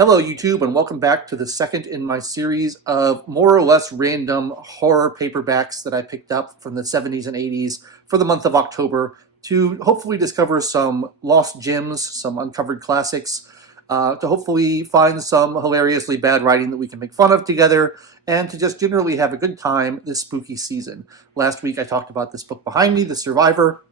Hello YouTube, and welcome back to the second in my series of more or less random horror paperbacks that I picked up from the 70s and 80s for the month of October to hopefully discover some lost gems, some uncovered classics, to hopefully find some hilariously bad writing that we can make fun of together, and to just generally have a good time this spooky season. Last week I talked about this book behind me, The Survivor.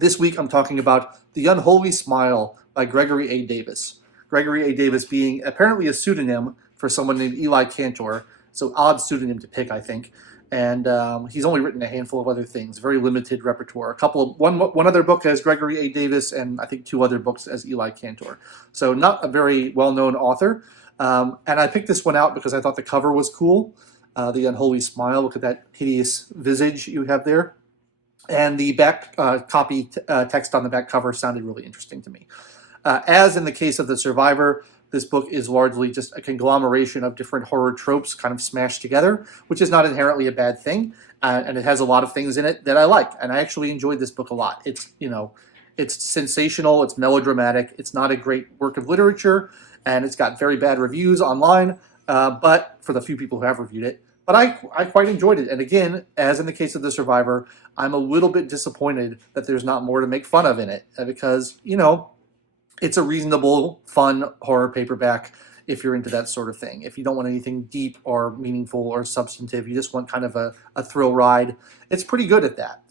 This week I'm talking about The Unholy Smile by Gregory A. Davis. Gregory A. Davis being apparently a pseudonym for someone named Eli Cantor. So odd pseudonym to pick, I think. And he's only written a handful of other things, very limited repertoire. One other book as Gregory A. Davis, and I think two other books as Eli Cantor. So not a very well-known author. And I picked this one out because I thought the cover was cool. The Unholy Smile. Look at that hideous visage you have there. And the back text on the back cover sounded really interesting to me. As in the case of The Survivor, this book is largely just a conglomeration of different horror tropes kind of smashed together, which is not inherently a bad thing. And it has a lot of things in it that I like. And I actually enjoyed this book a lot. It's sensational, it's melodramatic, it's not a great work of literature, and it's got very bad reviews online, but for the few people who have reviewed it. But I quite enjoyed it. And again, as in the case of The Survivor, I'm a little bit disappointed that there's not more to make fun of in it because, it's a reasonable, fun horror paperback if you're into that sort of thing. If you don't want anything deep or meaningful or substantive, you just want kind of a thrill ride, it's pretty good at that.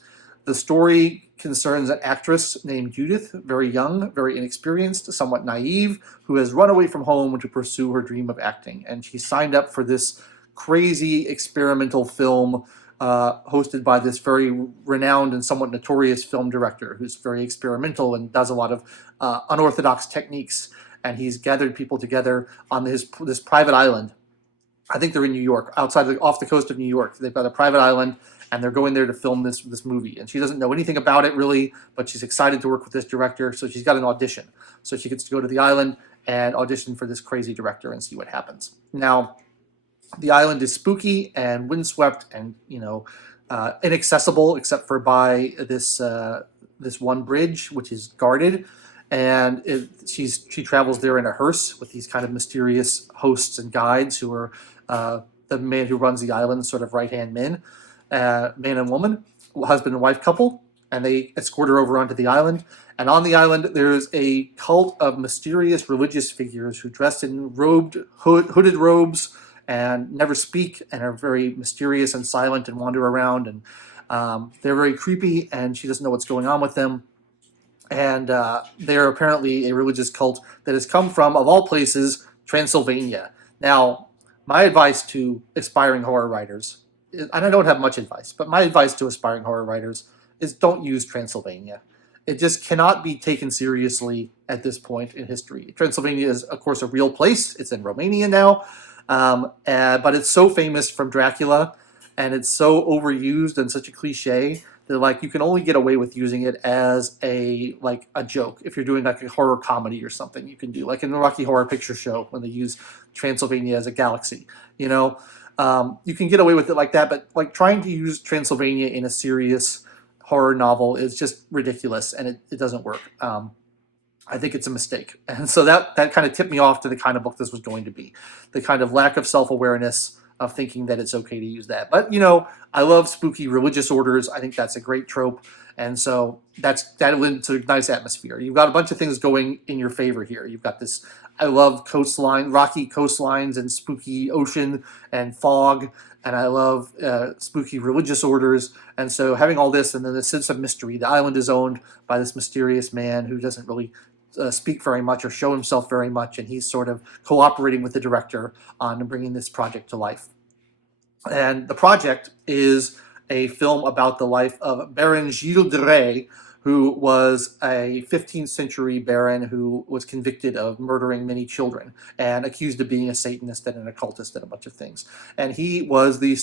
The story concerns an actress named Judith, very young, very inexperienced, somewhat naive, who has run away from home to pursue her dream of acting. And she signed up for this crazy experimental film hosted by this very renowned and somewhat notorious film director who's very experimental and does a lot of unorthodox techniques. And he's gathered people together on this private island. I think they're in New York, off the coast of New York. They've got a private island, and they're going there to film this movie. And she doesn't know anything about it really, but she's excited to work with this director. So she's got an audition. So she gets to go to the island and audition for this crazy director and see what happens. Now, the island is spooky and windswept and inaccessible except for by this one bridge which is guarded, and she travels there in a hearse with these kind of mysterious hosts and guides who are the man who runs the island, sort of right-hand man and woman, husband and wife couple, and they escort her over onto the island. And on the island, there's a cult of mysterious religious figures who dress in hooded robes and never speak and are very mysterious and silent and wander around. And they're very creepy, and she doesn't know what's going on with them. And they're apparently a religious cult that has come from, of all places, Transylvania. Now, my advice to aspiring horror writers, and I don't have much advice, but my advice to aspiring horror writers is don't use Transylvania. It just cannot be taken seriously at this point in history. Transylvania is, of course, a real place. It's in Romania now. But it's so famous from Dracula, and it's so overused and such a cliche that you can only get away with using it as a joke. If you're doing a horror comedy or something, you can do in the Rocky Horror Picture Show when they use Transylvania as a galaxy. You can get away with it like that, but trying to use Transylvania in a serious horror novel is just ridiculous, and it doesn't work. I think it's a mistake. And so that kind of tipped me off to the kind of book this was going to be. The kind of lack of self-awareness of thinking that it's okay to use that. But, I love spooky religious orders. I think that's a great trope. And so that lends to a nice atmosphere. You've got a bunch of things going in your favor here. You've got this, I love rocky coastlines and spooky ocean and fog. And I love spooky religious orders. And so having all this and then the sense of mystery. The island is owned by this mysterious man who doesn't really speak very much or show himself very much, and he's sort of cooperating with the director on bringing this project to life. And the project is a film about the life of Baron Gilles de Rais, who was a 15th century baron who was convicted of murdering many children and accused of being a Satanist and an occultist and a bunch of things. And he was the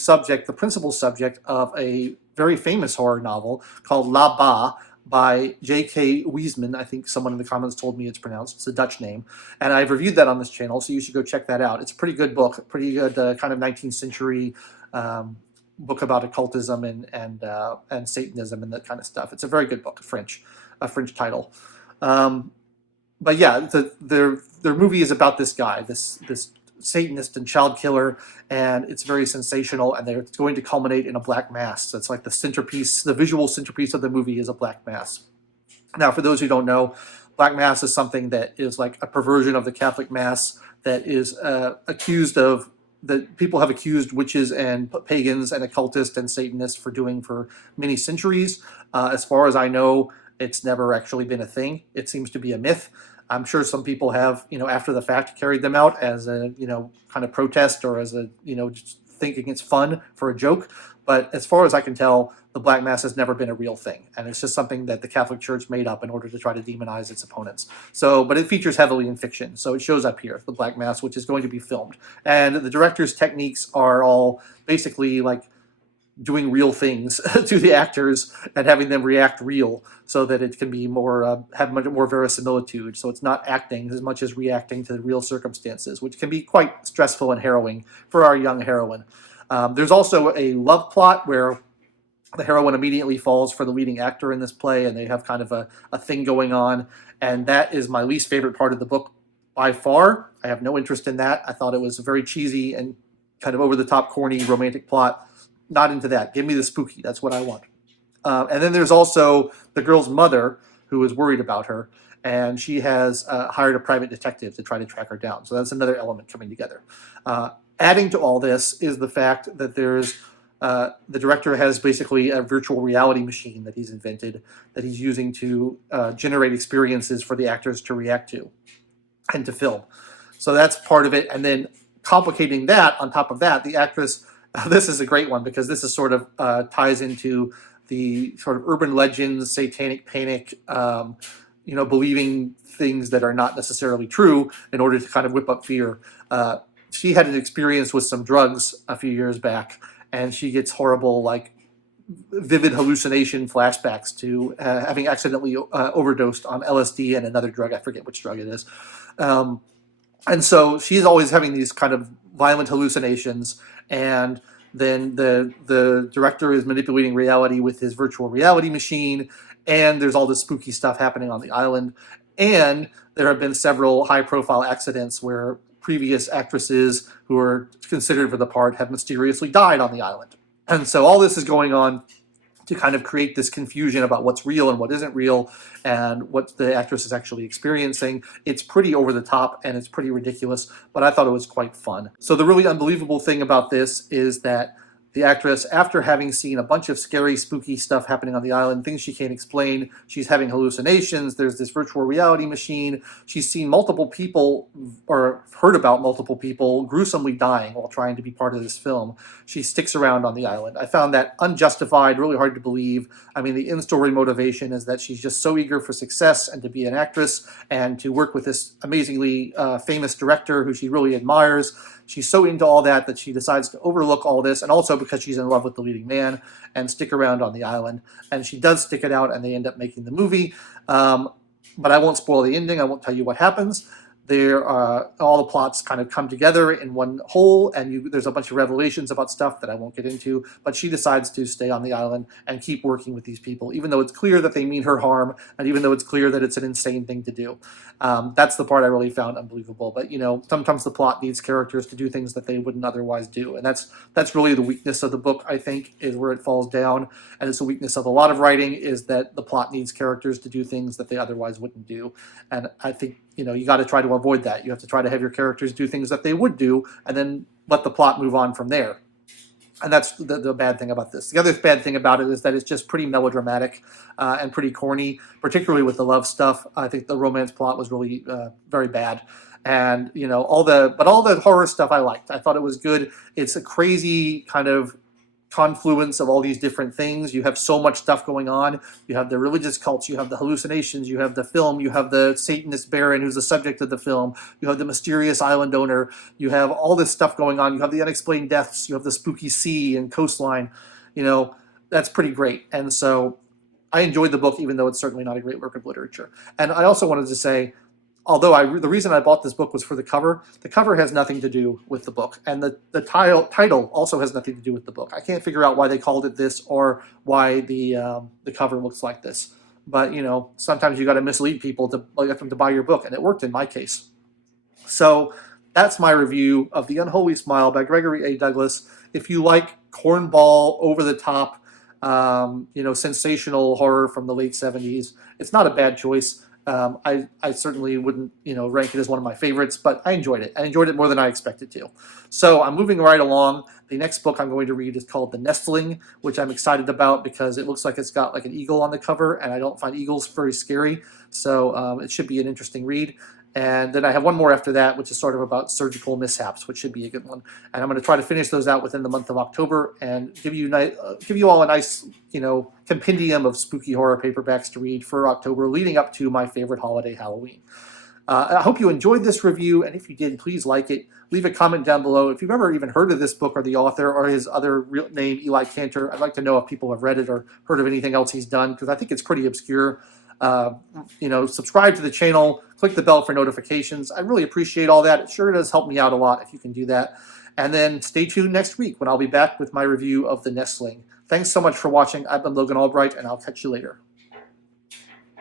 principal subject of a very famous horror novel called La-Bas by J.K. Wiesman. I think someone in the comments told me it's pronounced. It's a Dutch name. And I've reviewed that on this channel, so you should go check that out. It's a pretty good book, pretty good kind of 19th century book about occultism and Satanism and that kind of stuff. It's a very good book, a French title. but yeah, their movie is about this guy, this Satanist and child killer, and it's very sensational. And they're going to culminate in a black mass. So it's like the centerpiece, the visual centerpiece of the movie is a black mass. Now, for those who don't know, black mass is something that is like a perversion of the Catholic mass that is accused of that people have accused witches and pagans and occultists and Satanists for doing for many centuries. As far as I know, it's never actually been a thing. It seems to be a myth. I'm sure some people have, after the fact, carried them out as a, kind of protest or as a, just thinking it's fun for a joke. But as far as I can tell, the Black Mass has never been a real thing. And it's just something that the Catholic Church made up in order to try to demonize its opponents. So, but it features heavily in fiction. So it shows up here, the Black Mass, which is going to be filmed. And the director's techniques are all basically like doing real things to the actors and having them react real so that it can be more, have much more verisimilitude. So it's not acting as much as reacting to real circumstances, which can be quite stressful and harrowing for our young heroine. There's also a love plot where the heroine immediately falls for the leading actor in this play, and they have kind of a thing going on. And that is my least favorite part of the book by far. I have no interest in that. I thought it was a very cheesy and kind of over-the-top, corny romantic plot. Not into that. Give me the spooky. That's what I want. And then there's also the girl's mother, who is worried about her, and she has hired a private detective to try to track her down. So that's another element coming together. Adding to all this is the fact that there's the director has basically a virtual reality machine that he's invented that he's using to generate experiences for the actors to react to and to film. So that's part of it. And then complicating that, on top of that, the actress, this is a great one because this is sort of ties into the sort of urban legends, satanic panic, believing things that are not necessarily true in order to kind of whip up fear. She had an experience with some drugs a few years back, and she gets horrible, like, vivid hallucination flashbacks to having accidentally overdosed on LSD and another drug. I forget which drug it is. And so she's always having these kind of violent hallucinations, and then the director is manipulating reality with his virtual reality machine, and there's all this spooky stuff happening on the island. And there have been several high-profile accidents where previous actresses who are considered for the part have mysteriously died on the island. And so all this is going on to kind of create this confusion about what's real and what isn't real and what the actress is actually experiencing. It's pretty over the top and it's pretty ridiculous, but I thought it was quite fun. So the really unbelievable thing about this is that the actress, after having seen a bunch of scary, spooky stuff happening on the island, things she can't explain, she's having hallucinations, there's this virtual reality machine, she's seen multiple people, or heard about multiple people, gruesomely dying while trying to be part of this film. She sticks around on the island. I found that unjustified, really hard to believe. I mean, the in-story motivation is that she's just so eager for success and to be an actress and to work with this amazingly famous director who she really admires. She's so into all that that she decides to overlook all this, and also because she's in love with the leading man, and stick around on the island. And she does stick it out, and they end up making the movie. But I won't spoil the ending. I won't tell you what happens. There, all the plots kind of come together in one whole, and there's a bunch of revelations about stuff that I won't get into. But she decides to stay on the island and keep working with these people, even though it's clear that they mean her harm, and even though it's clear that it's an insane thing to do. That's the part I really found unbelievable. But sometimes the plot needs characters to do things that they wouldn't otherwise do, and that's really the weakness of the book. I think is where it falls down, and it's the weakness of a lot of writing is that the plot needs characters to do things that they otherwise wouldn't do. And I think you got to try to avoid that. You have to try to have your characters do things that they would do, and then let the plot move on from there. And that's the bad thing about this. The other bad thing about it is that it's just pretty melodramatic and pretty corny, particularly with the love stuff. I think the romance plot was really very bad. And all the horror stuff I liked. I thought it was good. It's a crazy kind of confluence of all these different things. You have so much stuff going on. You have the religious cults, you have the hallucinations, you have the film, you have the Satanist baron who's the subject of the film, you have the mysterious island owner, you have all this stuff going on, you have the unexplained deaths, you have the spooky sea and coastline. That's pretty great. And so I enjoyed the book, even though it's certainly not a great work of literature. And I also wanted to say, although the reason I bought this book was for the cover. The cover has nothing to do with the book, and the title also has nothing to do with the book. I can't figure out why they called it this or why the cover looks like this. but you know, sometimes you got to mislead people to get them to buy your book, and it worked in my case. So that's my review of The Unholy Smile by Gregory A. Douglas. If you like cornball, over the top, you know, sensational horror from the late 70s, it's not a bad choice. I certainly wouldn't, you know, rank it as one of my favorites, but I enjoyed it. I enjoyed it more than I expected to. So I'm moving right along. The next book I'm going to read is called The Nestling, which I'm excited about because it looks like it's got like an eagle on the cover, and I don't find eagles very scary. So it should be an interesting read. And then I have one more after that, which is sort of about surgical mishaps, which should be a good one. And I'm going to try to finish those out within the month of October and give you all a nice, you know, compendium of spooky horror paperbacks to read for October, leading up to my favorite holiday, Halloween. I hope you enjoyed this review, and if you did, please like it. Leave a comment down below. If you've ever even heard of this book or the author or his other real name, Eli Cantor, I'd like to know if people have read it or heard of anything else he's done, because I think it's pretty obscure. You know, subscribe to the channel, click the bell for notifications. I really appreciate all that. It sure does help me out a lot if you can do that. And then stay tuned next week when I'll be back with my review of The Nestling. Thanks so much for watching. I've been Logan Albright, and I'll catch you later.